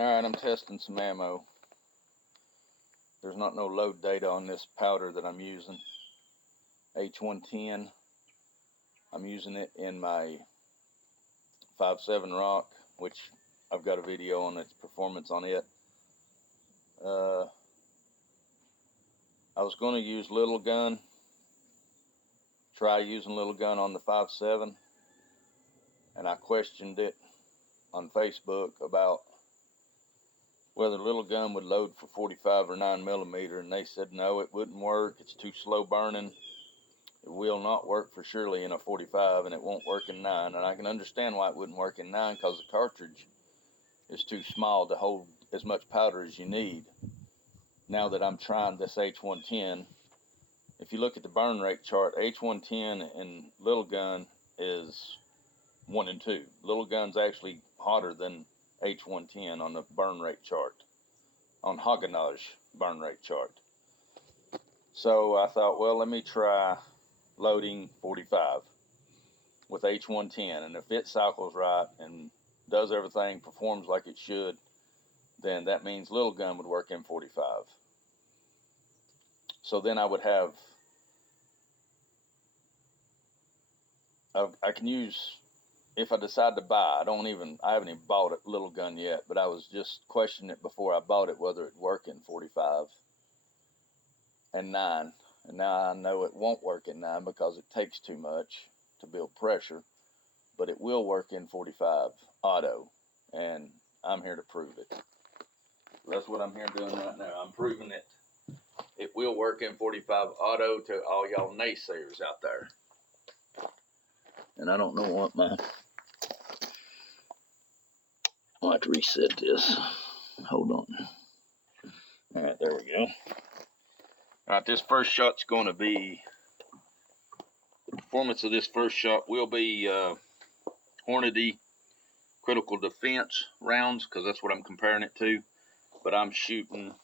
Alright, I'm testing some ammo. There's not no load data on this powder that I'm using. H110. I'm using it in my 5.7 rock, which I've got a video on its performance on it. I was going to use little gun. Try using little gun on the 5.7, and I questioned it on Facebook about whether little gun would load for 45 or 9mm, and they said no, it wouldn't work. It's too slow burning. It will not work for surely in a 45, and it won't work in 9. And I can understand why it wouldn't work in 9, because the cartridge is too small to hold as much powder as you need. Now that I'm trying this H110, if you look at the burn rate chart, H110 and little gun is 1 and 2. Little gun's actually hotter than H110 on the burn rate chart, on Haganage burn rate chart. So I thought, well, let me try loading 45 with H110, and if it cycles right and does everything, performs like it should, then that means little gun would work in 45. So then I would have, I can use, if I decide to buy, I haven't even bought a little gun yet, but I was just questioning it before I bought it, whether it'd work in 45 and 9. And now I know it won't work in 9 because it takes too much to build pressure, but it will work in 45 auto, and I'm here to prove it. That's what I'm here doing right now. I'm proving it. It will work in 45 auto to all y'all naysayers out there. And I don't know what I'll have to reset this. Hold on. All right, there we go. All right, this first shot's going to be, the performance of this first shot will be Hornady critical defense rounds, because that's what I'm comparing it to. But I'm shooting,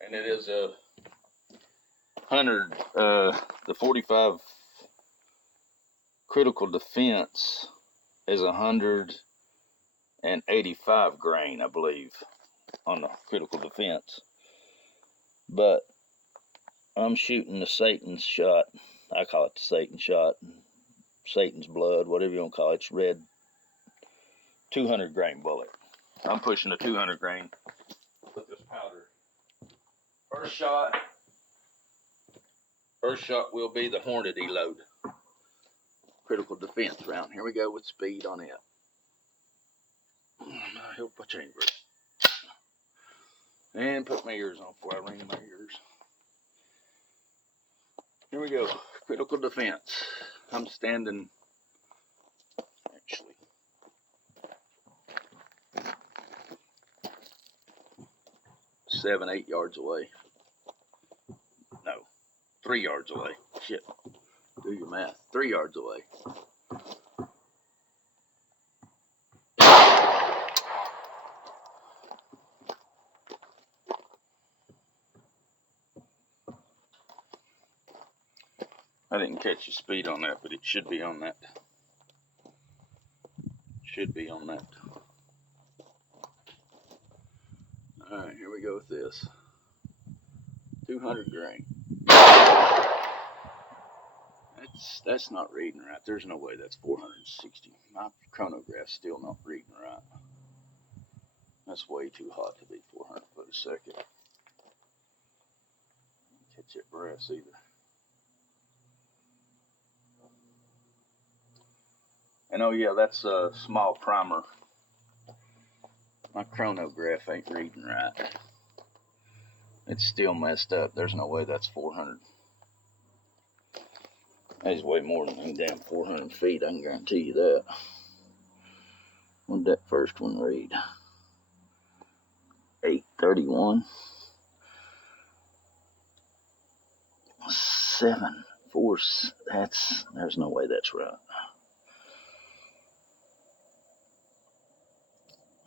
and it is a 100, the 45 critical defense is 185 grain, I believe, on the critical defense. But I'm shooting the Satan's shot. I call it the Satan shot, Satan's blood, whatever you want to call it. It's red 200 grain bullet. I'm pushing a 200 grain with this powder. First shot will be the Hornady load critical defense round. Here we go with speed on it. I hope I change it. And put my ears on before I ring my ears. Here we go. Critical defense. I'm standing, actually, 7-8 yards away. No, 3 yards away. Shit. Do your math. 3 yards away. I didn't catch the speed on that, but it should be on that. Should be on that. Alright, here we go with this. 200 grain. That's not reading right. There's no way that's 460. My chronograph's still not reading right. That's way too hot to be 400 foot a second. Catch that brass either. And oh yeah, that's a small primer. My chronograph ain't reading right. It's still messed up. There's no way that's 400. That's way more than them damn 400 feet, I can guarantee you that. What did that first one read? 831. 7, 4, there's no way that's right.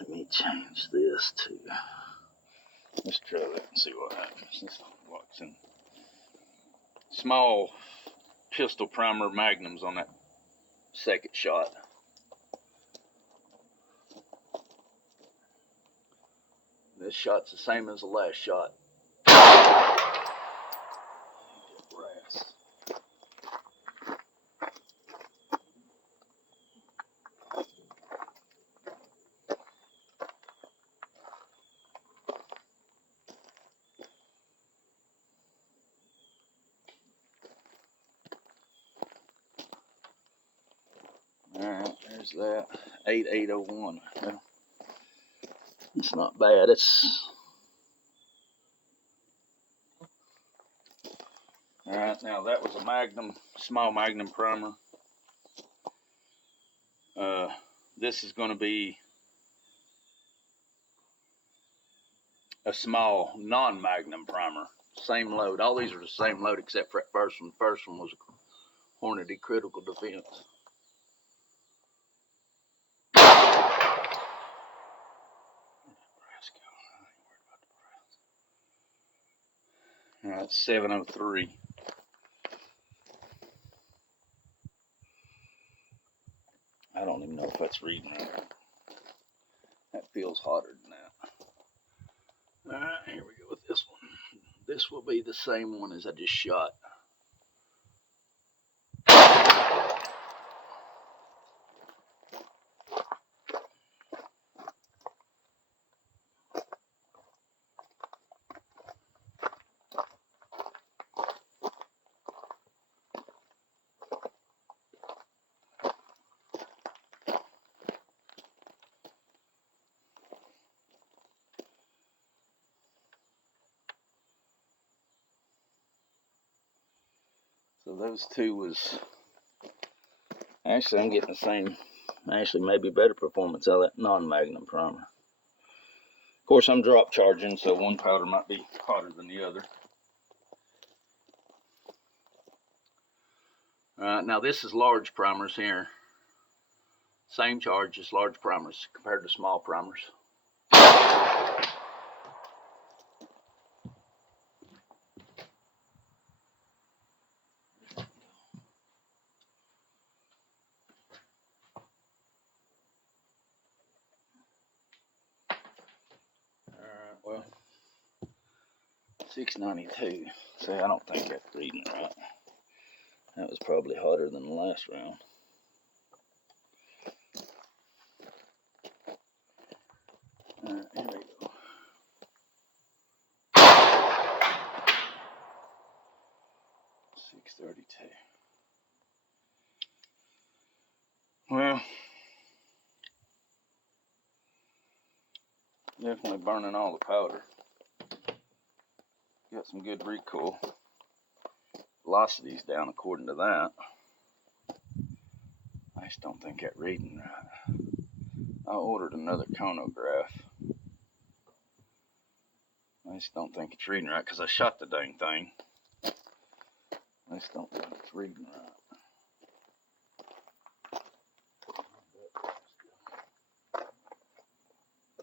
Let me change this to, let's try that and see what happens. This locks in. Small pistol primer magnums on that second shot. This shot's the same as the last shot. Alright, there's that. 8801. Well, it's not bad. Alright, now that was a Magnum, small Magnum primer. This is going to be a small non-Magnum primer. Same load. All these are the same load except for that first one. The first one was Hornady Critical Defense. Alright, 703. I don't even know if that's reading right. That feels hotter than that. Alright, here we go with this one. This will be the same one as I just shot. So those two was, actually I'm getting the same, actually maybe better performance out of that non-Magnum primer. Of course I'm drop charging, so one powder might be hotter than the other. Now this is large primers here. Same charge as large primers compared to small primers. Well, 692. See, I don't think that's reading right. That was probably hotter than the last round. Alright, here we go. .632. Well, definitely burning all the powder. Got some good recoil. Velocity's down according to that. I just don't think that reading right. I ordered another chronograph. I just don't think it's reading right because I shot the dang thing. I just don't think it's reading right.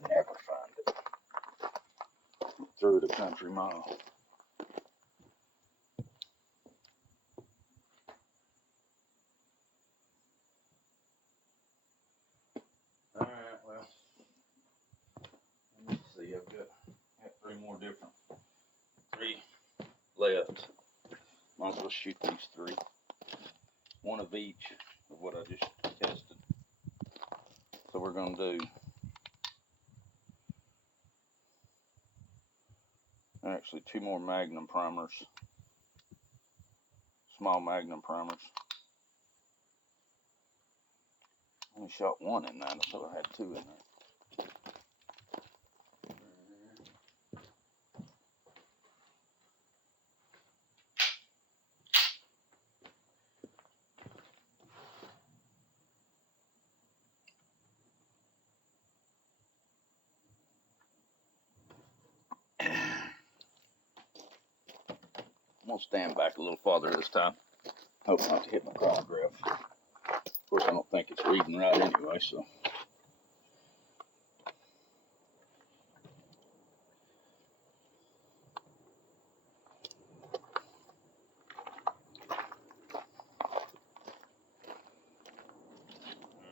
Never find it. Through the country mile. Alright, well, let's see, I've got three more different. Three left. Might as well shoot these three. One of each of what I just tested. So we're going to do actually two more Magnum primers. Small Magnum primers. Only shot one in that, so I had two in there. I'm going to stand back a little farther this time. Hope not to hit my chronograph. Of course, I don't think it's reading right anyway, so.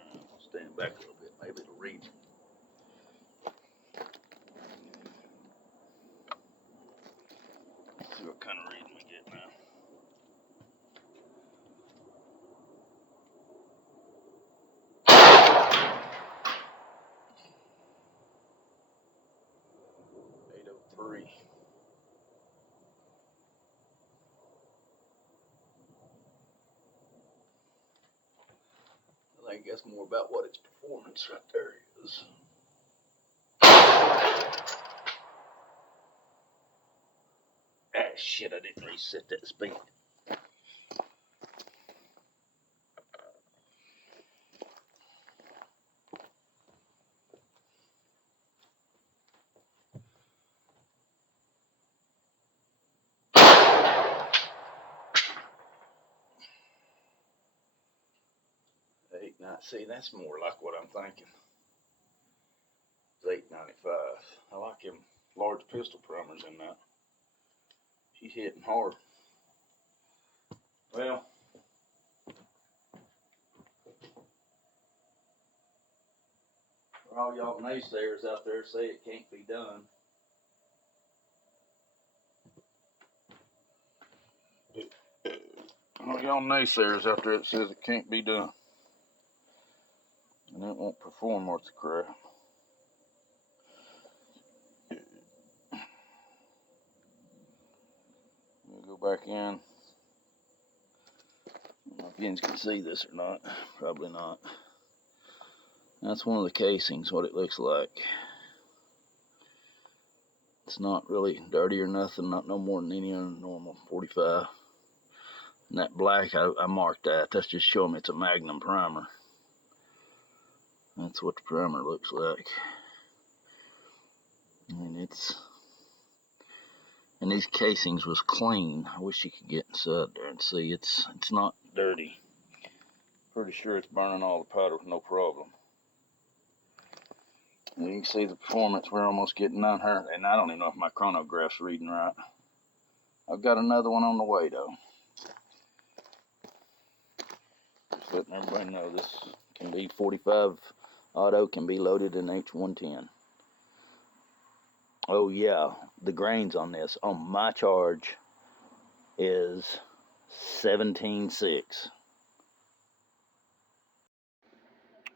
I'll stand back a little bit. Maybe it'll read. think that's more about what its performance right there is. Ah, shit, I didn't reset that speed. See, that's more like what I'm thinking. It's 895. I like them large pistol primers in that. She's hitting hard. Well, for all y'all naysayers out there say it can't be done, all y'all naysayers out there that says it can't be done, and it won't perform worth the crap. We'll go back in. I don't know if you can see this or not. Probably not. That's one of the casings, what it looks like. It's not really dirty or nothing, not no more than any other normal 45. And that black, I marked that. That's just showing me it's a Magnum primer. That's what the primer looks like. And and these casings was clean. I wish you could get inside there and see. It's not dirty. Pretty sure it's burning all the powder with no problem. And you can see the performance. We're almost getting 900, and I don't even know if my chronograph's reading right. I've got another one on the way though. Just letting everybody know this can be 45 auto, can be loaded in H110. Oh yeah, the grains on this on my charge is 17.6.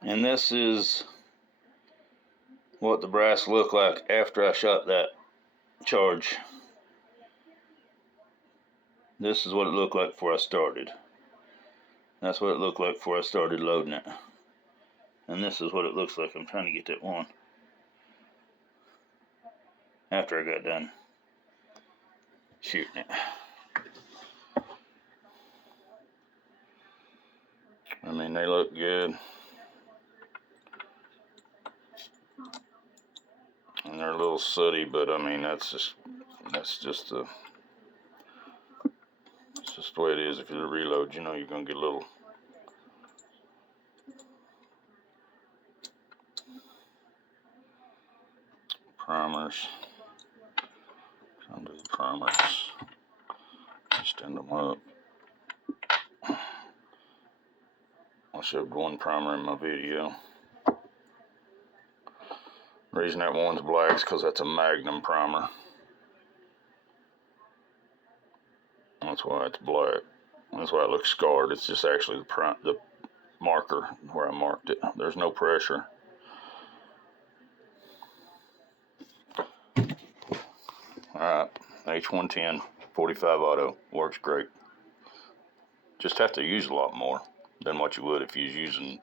And this is what the brass looked like after I shot that charge. This is what it looked like before I started. That's what it looked like before I started loading it. And this is what it looks like. I'm trying to get that one after I got done shooting it. I mean, they look good. And they're a little sooty, but I mean, that's just the way it is. If you reload, you know you're gonna get a little primers. Undo the primers. Extend them up. I showed one primer in my video. The reason that one's black is because that's a Magnum primer. That's why it's black. That's why it looks scarred. It's just actually the marker where I marked it. There's no pressure. Alright, H110 45 auto works great. Just have to use a lot more than what you would if you was using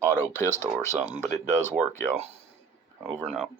auto pistol or something, but it does work, y'all. Over and out.